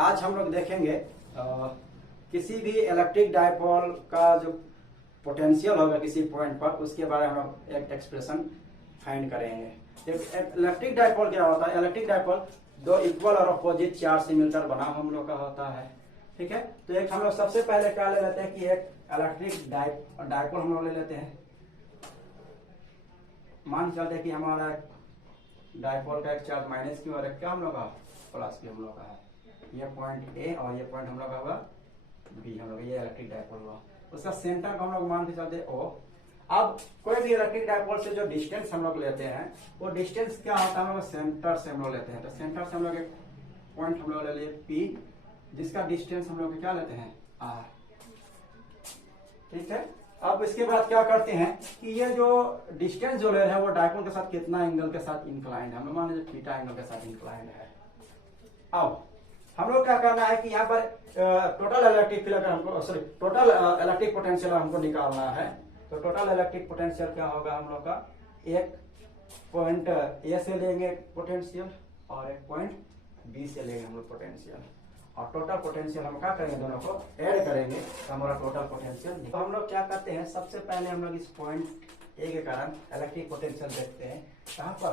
आज हम लोग देखेंगे किसी भी इलेक्ट्रिक डायपोल का जो पोटेंशियल होगा किसी पॉइंट पर, उसके बारे में हम लोग एक एक्सप्रेशन फाइंड करेंगे। इलेक्ट्रिक डायपोल क्या होता है? इलेक्ट्रिक डायपोल दो इक्वल और अपोजिट चार्ज से मिलकर बना हम लोग का होता है। ठीक है, तो एक हम लोग सबसे पहले क्या ले लेते हैं कि एक इलेक्ट्रिक डायपोल हम लोग ले लेते हैं। मान चलते हैं कि हमारा डायपोल का एक चार्ज माइनस क्यू और एक क्या हम लोग का प्लस क्यू हम लोग का है। ये पॉइंट ए और ये पॉइंट हम लोग का होगा बी, हम लोग ये इलेक्ट्रिक डायपोल हुआ। उसका सेंटर को हम लोग मान के चलते ओ। अब कोई भी इलेक्ट्रिक डायपोल से जो डिस्टेंस हम लोग लेते हैं वो डिस्टेंस क्या होता है? हम लोग सेंटर से हम लोग लेते हैं। तो सेंटर से हम लोग एक पॉइंट हम लोग ले लिए पी, जिसका डिस्टेंस हम लोग क्या लेते हैं आर। ठीक है, अब इसके बाद क्या करते हैं कि ये जो डिस्टेंस जो ले रहे हैं वो डायपोल के साथ कितना एंगल के साथ इंक्लाइंड है? हम लोग मान लीजिए थीटा एंगल के साथ इंक्लाइंड है। अब हम लोग क्या करना है कि यहाँ पर टोटल इलेक्ट्रिक फील्ड हमको टोटल इलेक्ट्रिक पोटेंशियल हमको निकालना है। तो टोटल इलेक्ट्रिक पोटेंशियल क्या होगा? हम लोग का एक पॉइंट ए से लेंगे पोटेंशियल और एक पॉइंट बी से लेंगे हम लोग पोटेंशियल, और टोटल पोटेंशियल हम क्या करेंगे? दोनों को ऐड करेंगे तो हमारा टोटल पोटेंशियल। तो हम लोग क्या करते हैं, सबसे पहले हम लोग इस पॉइंट ए के कारण इलेक्ट्रिक पोटेंशियल देखते हैं कहाँ पर?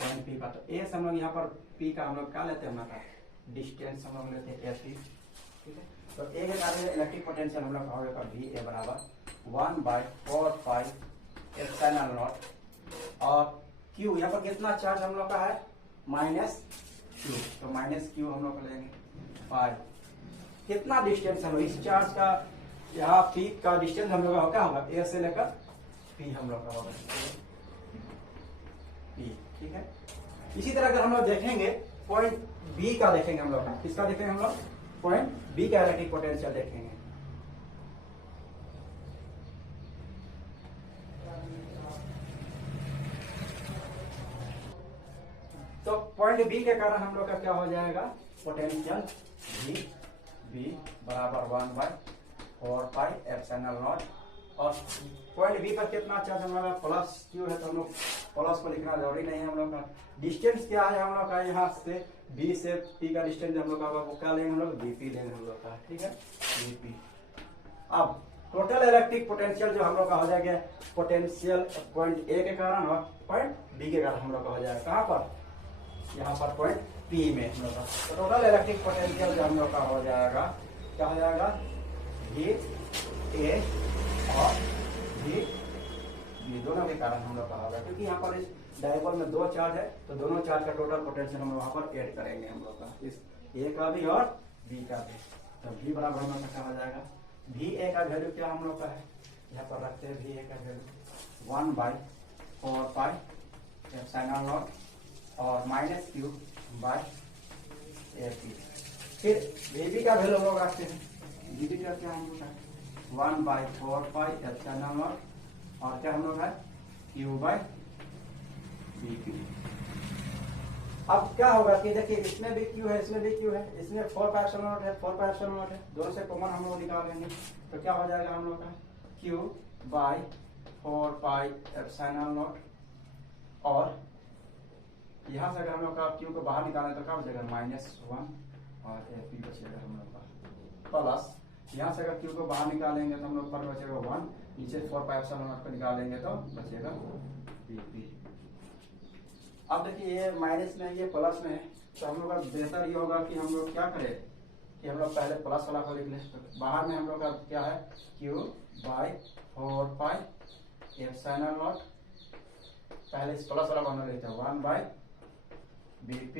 पॉइंट पी पर। तो ए से हम लोग यहाँ पर पी का हम लोग क्या लेते हैं? हमारा डिस्टेंस हम लोग लेते हैं ए। ठीक है, तो ए के कारण इलेक्ट्रिक पोटेंशियल हम लोग का होगा वी ए बराबर 1/4 पाई एप्सिलॉन नॉट, और क्यू यहाँ पर कितना चार्ज हम लोग का है? Minus Q. तो माइनस क्यू हम लोग लेंगे 5। कितना डिस्टेंस हम लोग इस चार्ज का, यहाँ पी का डिस्टेंस हम लोग का क्या होगा? ए से लेकर पी हम लोग का होगा पी। ठीक है, इसी तरह अगर हम लोग देखेंगे पॉइंट बी का देखेंगे हम लोग, किसका देखेंगे हम लोग? पॉइंट बी का इलेक्ट्रिक पोटेंशियल देखेंगे। तो पॉइंट बी के कारण हम लोग का क्या हो जाएगा? पोटेंशियल बी बराबर 1/4 पाई एप्सिलॉन नॉट, और पॉइंट बी पर कितना चार्ज हम लोग का? प्लस क्यू है, तो हम लोग प्लस को लिखना जरूरी नहीं है। हम लोग का डिस्टेंस क्या है? हम लोग का यहाँ से बी से पी का डिस्टेंस हम लोग का वो क्या लेंगे? हम लोग बीपी लेंगे हम लोग का। ठीक है, बीपी। अब टोटल इलेक्ट्रिक पोटेंशियल जो हम लोग का हो जाएगा पोटेंशियल पॉइंट ए के कारण और पॉइंट बी के कारण हम लोग का हो जाएगा कहाँ पर? यहाँ पर पॉइंट पी में हम लोग का। तो टोटल इलेक्ट्रिक पोटेंशियल जो हम लोग का हो जाएगा क्या हो जाएगा? वी ए और वी बी दोनों के कारण हम लोग का होगा, क्योंकि यहाँ पर इस डायपोल में दो चार्ज है, तो दोनों चार्ज का टोटल पोटेंशियल हम वहां पर ऐड करेंगे हम लोग का, इस ए का भी और बी का भी। तो वी बराबर हम लोग का क्या हो जाएगा? वी ए का वैल्यू क्या हम लोग का है? यहाँ पर रखते हैं वी ए का वैल्यू 1/4 पाई एप्सिलॉन नॉट और minus Q by A P. फिर वी का वैल्यू हम लोग रखते हैं, वी बी का क्या हम लोग है? 1/4 पाई एप्सिलॉन नॉट और क्या हम लोग है? Q by B. अब क्या होगा कि देखिए इसमें भी क्यू है, इसमें भी क्यू है, इसमें 4 पाई एप्सिलॉन नॉट है, 4 पाई एप्सिलॉन नॉट है, दोनों से कॉमन हम लोग निकालेंगे तो क्या हो जाएगा हम लोग का? Q by 4 pi epsilon naught, और यहाँ से अगर हम लोग का क्यू को बाहर निकालें तो क्या हो जाएगा? -1 और ए पी बचेगा हम लोग का, प्लस यहाँ से अगर क्यू को बाहर निकालेंगे तो हम लोग पर बचेगा 1, नीचे 4 पाई एप्सिलॉन नॉट को निकालेंगे तो बचेगा बी। अब देखिए ये माइनस में ये प्लस में है, तो हम लोग का बेहतर ये होगा कि हम लोग क्या करें कि हम लोग पहले प्लस वाला को लिख लें। तो बाहर में हम लोग का क्या है? Q by 4 pi epsilon naught, पहले इस प्लस वाला को हम लोग लिखते हैं 1/bp,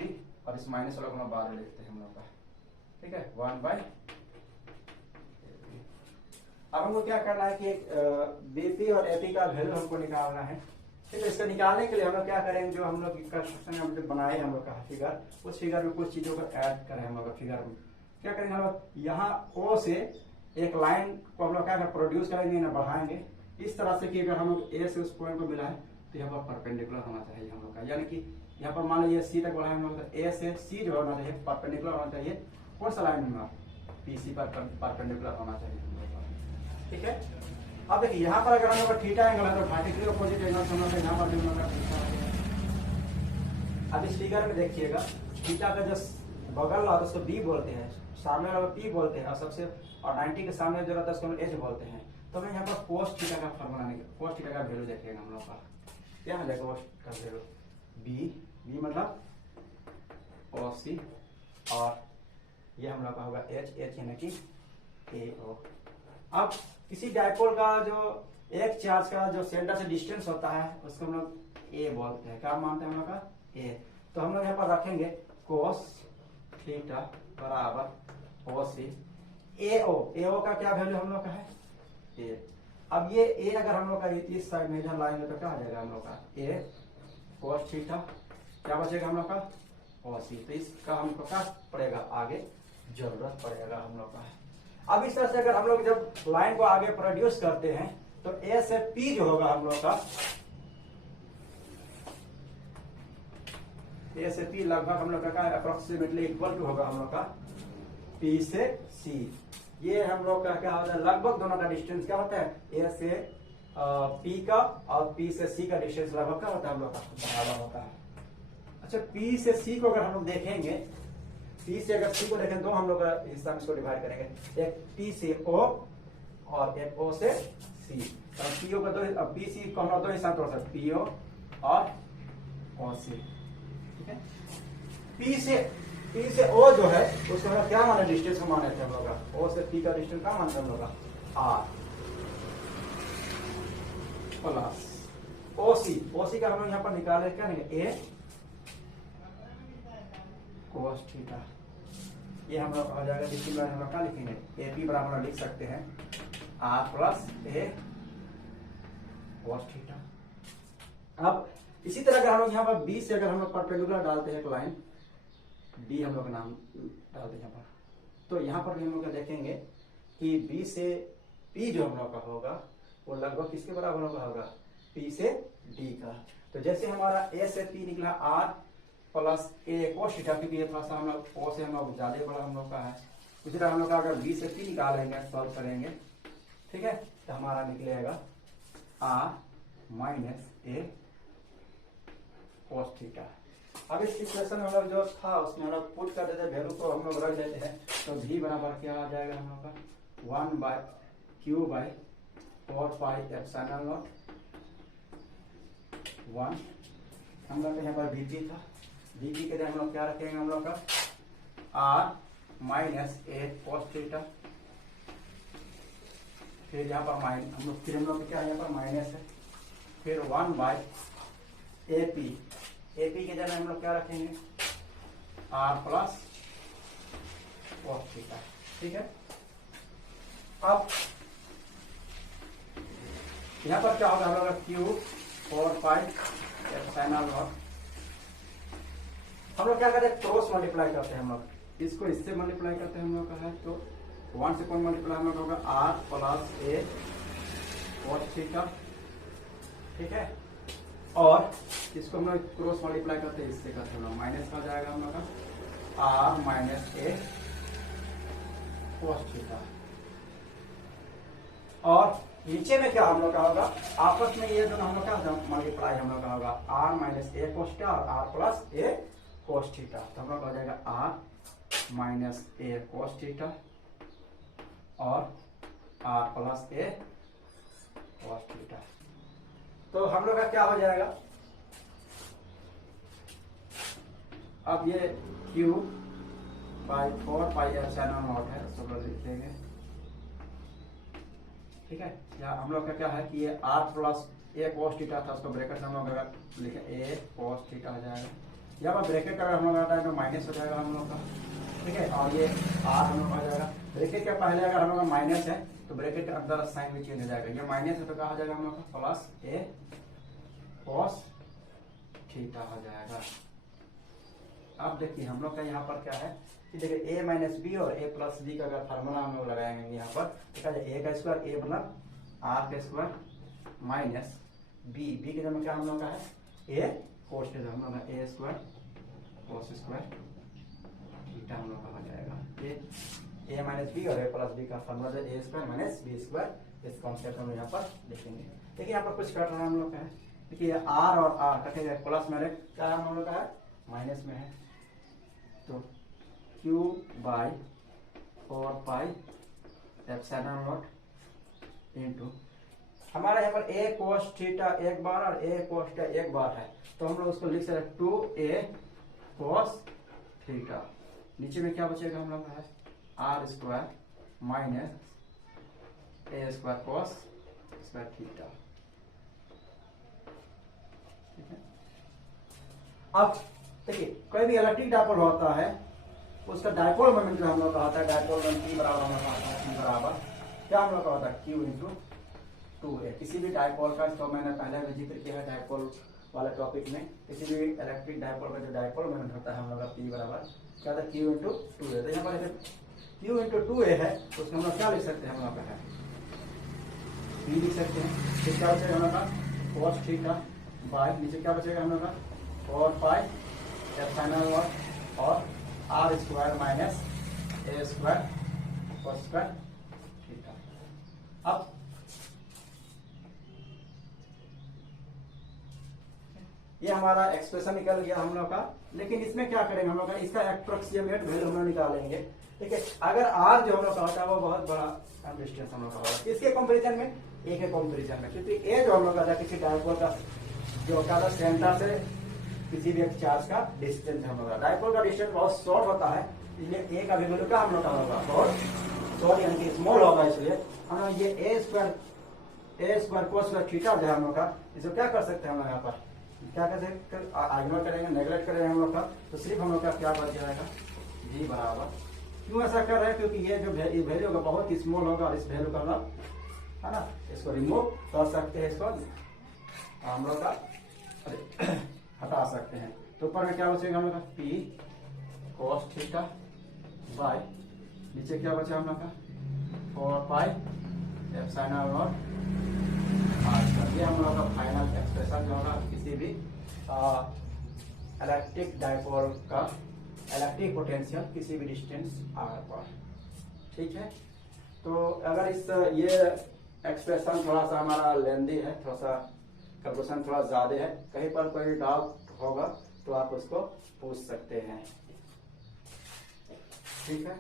और इस माइनस वाला को हम बाद में लिखते हैं हम लोग का। ठीक है, 1/, अब हमको क्या करना है कि बीपी और एपी का वैल्यू हमको निकालना है। ठीक है, इसको निकालने के लिए हम लोग क्या करेंगे? जो हम लोग कंस्ट्रक्शन में हम जो बनाए हम लोग का फिगर, उस फिगर में कुछ चीजों को ऐड करें हम लोग फिगर में। क्या करेंगे हम लोग? यहाँ ओ से एक लाइन को हम लोग क्या प्रोड्यूस करेंगे ना बढ़ाएंगे, इस तरह से कि अगर हम लोग ए से उस पॉइंट को मिलाएं तो यहाँ पर परपेंडिकुलर होना चाहिए हम लोग का। यानी कि यहाँ पर मान लीजिए सी तक बढ़ाए हम लोग, तो ए से सी जो होना चाहिए परपेंडिकुलर होना चाहिए। कौन सा लाइन में? पीसी पर परपेंडिकुलर होना चाहिए हम लोग का। ठीक है, अब देखिए यहाँ पर अगर हम लोग थीटा एंगल है तो वर्टिकली अपोजिट एंगल से हम लोग यहाँ पर भी हम लोग का थीटा है। अब इस फिगर में देखिएगा थीटा का जो बगल वाला तो उसको बी बोलते हैं, सामने वाला पी बोलते हैं, और सबसे और 90 के सामने जो रहता है उसको हम एच बोलते हैं। तो हमें यहाँ पर कोस थीटा का फॉर्मूला नहीं, कोस थीटा का वैल्यू देखेंगे हम लोग का क्या है, कोस का वैल्यू बी मतलब OC, और ये हम लोग का होगा एच यानी कि AO। अब किसी डायपोल का जो एक चार्ज का जो सेंटर से डिस्टेंस होता है उसको हम लोग ए बोलते हैं, क्या मानते हैं हम लोग का ए। तो हम लोग यहाँ पर रखेंगे कोस थीटा बराबर OC AO का क्या वैल्यू हम लोग का है ए। अब ये ए अगर हम लोग का इस साइड में इधर लाएंगे तो क्या आ जाएगा हम लोग का ए कोस थीटा, क्या बचेगा हम लोग का OC। तो इसका हमको क्या पड़ेगा आगे जरूरत पड़ेगा हम लोग का। अब इस तरह से अगर हम लोग जब लाइन को आगे प्रोड्यूस करते हैं तो ए से पी जो होगा हम लोग का, ए से पी लगभग हम लोग का अप्रोक्सीमेटली इक्वल टू होगा हम लोग का पी से सी। ये हम लोग का क्या होता है, लगभग दोनों का डिस्टेंस क्या होता है, ए से पी का और पी से सी का डिस्टेंस लगभग क्या होता है हम लोग का बराबर होता है। अच्छा, पी से सी को अगर हम लोग देखेंगे, पी से अगर सी को देखें तो हम लोग हिस्सा में इसको डिवाइड करेंगे, एक पी से ओ और एक ओ से सी। पीओ का दो, पी सी को हम लोग दो हिस्सा तोड़ सकते, पीओ और ओ सी, ठीक है। पी से ओ जो है उसको हम लोग क्या माने, डिस्टेंस को माने थे हम लोग का, ओ से पी का डिस्टेंस क्या मानते हैं हम लोग का आर प्लस ओसी का हम लोग यहाँ पर निकाले क्या नहीं ए कोस थीटा, ये हम लोग हो जाएगा, जिसके बाद हम लोग क्या लिखेंगे ए पी बराबर लिख सकते हैं आर प्लस ए कोस थीटा। अब इसी तरह अगर हम लोग यहाँ पर बी से अगर हम लोग परपेंडिकुलर डालते हैं एक लाइन, बी हम लोग का नाम डालते हैं यहाँ पर, तो यहाँ पर भी हम लोग देखेंगे कि बी से पी जो हम लोग का होगा वो लगभग किसके बराबर होगा, पी से डी का। तो जैसे हमारा ए से पी निकला आर प्लस ए कोस थीटा, क्योंकि ये थोड़ा सा हम लोग ओ से हम लोग ज्यादा बड़ा हम लोग का है, उसी तरह हम लोग का अगर बी से पी निकालेंगे सॉल्व करेंगे, ठीक है, तो हमारा निकलेगा आर माइनस ए कोस थीटा। अब इस इक्वेशन में हम लोग जो था उसमें हम लोग पुट कर देते हैं, वैल्यू को हम लोग रख देते हैं, तो भी बराबर क्या आ जाएगा हम लोग का 1/q/4 पाई एप्सिलॉन नॉट 1। हम लोग यहाँ पर VP था, VP के लिए हम लोग क्या रखेंगे हम लोग का आर माइनस ए कोस थीटा, फिर यहाँ पर हम लोग क्या यहाँ पर माइनस है, फिर 1/AP AP के जगह हम लोग क्या रखेंगे आर प्लस कोस थीटा, ठीक है। अब यहाँ पर क्या होगा हम लोग का Q4 पाई एप्सिलॉन नॉट, हम लोग क्या करते हैं क्रॉस मल्टीप्लाई करते हैं, हम लोग इसको इससे मल्टीप्लाई करते हैं हम लोग का है, तो 1 से कौन मल्टीप्लाई हम लोग होगा आर प्लस ए कोस थीटा, ठीक है। और इसको हम लोग क्रॉस मल्टीप्लाई करते हैं, इससे करते हैं हम लोग माइनस का जाएगा हम लोग का आर माइनस ए कोस थीटा। और नीचे में क्या हम लोग का होगा, आपस में ये दोनों हम लोग का मल्टीप्लाई हम लोग का होगा आर माइनस ए कोस थीटा और आर प्लस ए कोस थीटा, तो हम लोग हो जाएगा आर माइनस ए कोस थीटा और आर प्लस ए कोस थीटा। तो हम लोग का क्या हो जाएगा, अब ये Q/4 पाई एप्सिलॉन नॉट है, सब लोग लिख देंगे, ठीक है। या हम लोग का क्या है कि ये r प्लस ए कोस थीटा था, उसको ब्रैकेट में हम लोग अगर लिखे ए कोस थीटा हो जाएगा, या पर ब्रैकेट का अगर हम लोग आता है तो माइनस हो जाएगा हम लोग का, ठीक है। और ये r हम लोग आ जाएगा, ब्रैकेट के पहले अगर हम लोग का माइनस है तो ब्रैकेट के अंदर साइन भी चेंज हो जाएगा, ये माइनस है तो क्या हो जाएगा हम लोग का प्लस ए कोस थीटा हो जाएगा। अब देखिए हम लोग का यहाँ पर क्या है कि देखिए a माइनस बी और a प्लस बी का अगर फार्मूला हम लोग लगाएंगे यहाँ पर, तो क्या a का स्क्वायर a मतलब r का स्क्वायर माइनस b के जगह क्या हम लोग का है a कोस थीटा, हम लोग का a square cos square theta हम लोग का हो जाएगा। a माइनस बी और a प्लस बी का फार्मूला है a square minus B square, इस कॉन्सेप्ट हम यहाँ पर देखेंगे। देखिए यहाँ पर कुछ कट रहा है हम लोग का है, देखिए r और r कटेगा, प्लस में क्या हम लोग का है माइनस में है, तो Q by 4 pi epsilon not into हमारा यहाँ पर a cos थीटा एक बार और a cos थीटा एक बार है, तो हम लोग उसको लिख सकते हैं 2a cos थीटा। नीचे में क्या बचेगा हम लोग है r square minus a square cos square theta. ठीक है। अब देखिए कोई भी इलेक्ट्रिक डायपोल होता है उसका डायपोल मोमेंट जो हम लोग का होता है, डायपोल मोमेंट P बराबर हम लोग का होता है P बराबर क्या हम लोग का होता है Q इंटू 2a। किसी भी डायपोल का, तो मैंने पहले भी जिक्र किया है डायपोल वाले टॉपिक में, किसी भी इलेक्ट्रिक डायपोल का जो डायपोल मोमेंट होता है हम लोग का P बराबर क्या होता है Q इंटू 2a। तो यहाँ पर Q इंटू 2a है तो उसको हम लोग क्या लिख सकते हैं, हम लोग का है P लिख सकते हैं। फिर क्या बचेगा हम लोग का cos थीटा बाई नीचे क्या बचेगा हम लोग का 4 पाई एप्सिलॉन नॉट और r square minus a square cos square theta. अब ये हमारा एक्सप्रेशन निकल गया हम लोग का, लेकिन इसमें क्या करेंगे हम लोग का, इसका एप्रोक्सीमेट वैल्यू हम लोग निकालेंगे। ठीक है। अगर r जो हम लोग का होता है वो बहुत बड़ा डिस्टेंस हम लोग का होगा इसके कंपैरिजन में, a के कंपैरिजन में, क्योंकि a जो हम लोग का था किसी डायपोल का जो क्या था सेंटर से किसी भी एक चार्ज का डिस्टेंस हम लोग का, डायपोल का डिस्टेंस बहुत शॉर्ट होता है, इसलिए a का वैल्यू क्या हम लोग का होगा बहुत शॉर्ट यानी कि स्मॉल होगा, इसलिए हम लोग ये a square cos square theta जो है हम लोग का, इसको क्या कर सकते हैं हम लोग यहाँ पर क्या कर सकते हैं, इग्नोर करेंगे, नेगलेक्ट करेंगे हम लोग का, तो सिर्फ हम लोग का क्या बच जाएगा G बराबर। क्यों ऐसा कर रहे हैं, क्योंकि ये जो वैल्यू होगा बहुत ही स्मॉल होगा और इस वैल्यू का हम है ना इसको रिमूव कर सकते हैं, इसको हम लोग का हटा सकते हैं। तो ऊपर में क्या बचेगा हम लोग का P cos थीटा बाई नीचे क्या बचा हम लोग का 4 पाई एप्सिलॉन नॉट। ये हम लोग का फाइनल एक्सप्रेशन जो होगा किसी भी इलेक्ट्रिक डायपोल का इलेक्ट्रिक पोटेंशियल किसी भी डिस्टेंस r पर। ठीक है। तो अगर इस ये एक्सप्रेशन थोड़ा सा हमारा लेंदी है, थोड़ा सा कैलकुलेशन थोड़ा ज्यादा है, कहीं पर कोई डाउट होगा तो आप उसको पूछ सकते हैं। ठीक है।